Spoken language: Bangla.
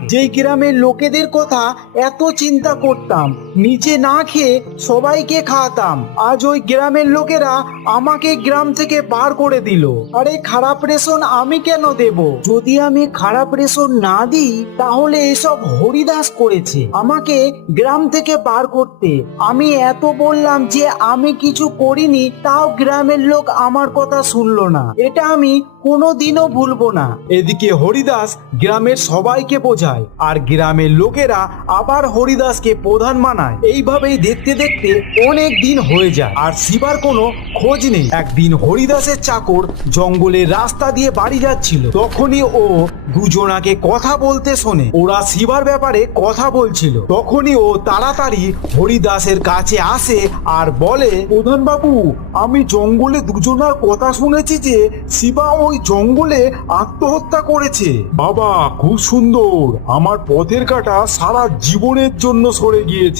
থাকে। যেই গ্রামের লোকেদের কথা এত চিন্তা করতাম, নিজে না খেয়ে সবাইকে খাওয়াতাম, আজ ওই গ্রামের লোকেরা আমাকে গ্রাম থেকে বার করে দিল। আরে খারাপ রেশন আমি কেন দেব? যদি আমি খারাপ রেশন না দিই তাহলে এসব হরিদাস করেছে আমাকে গ্রাম থেকে বার করতে। আমি এত বললাম যে আমি কিছু করিনি, তাও গ্রামের লোক আমার কথা শুনলো না। এটা আমি কোনোদিনও ভুলবো না। এদিকে হরিদাস গ্রামের সবাইকে বোঝায় আর গ্রামের লোকেরা আবার হরিদাসকে প্রধান মানায়। এইভাবেই দেখতে দেখতে অনেক দিন হয়ে যায় আর শিবার কোনো খোঁজ নেই। একদিন হরিদাসের চাকর জঙ্গলের রাস্তা দিয়ে বাড়ি যাচ্ছিল, তখনই ও দুজনাকে কথা বলতে শোনে। ওরা শিবার ব্যাপারে কথা বলছিল। তখনই ও তাড়াতাড়ি হরিদাসের কাছে আসে আর বলে, প্রধান বাবু, আমি জঙ্গলে দুজনার কথা শুনেছি যে শিবা ওই জঙ্গলে আত্মহত্যা করেছে। বাবা, খুব সুন্দর। আমার পথের কাঁটা সারা জীবনের জন্য সরে গিয়েছে।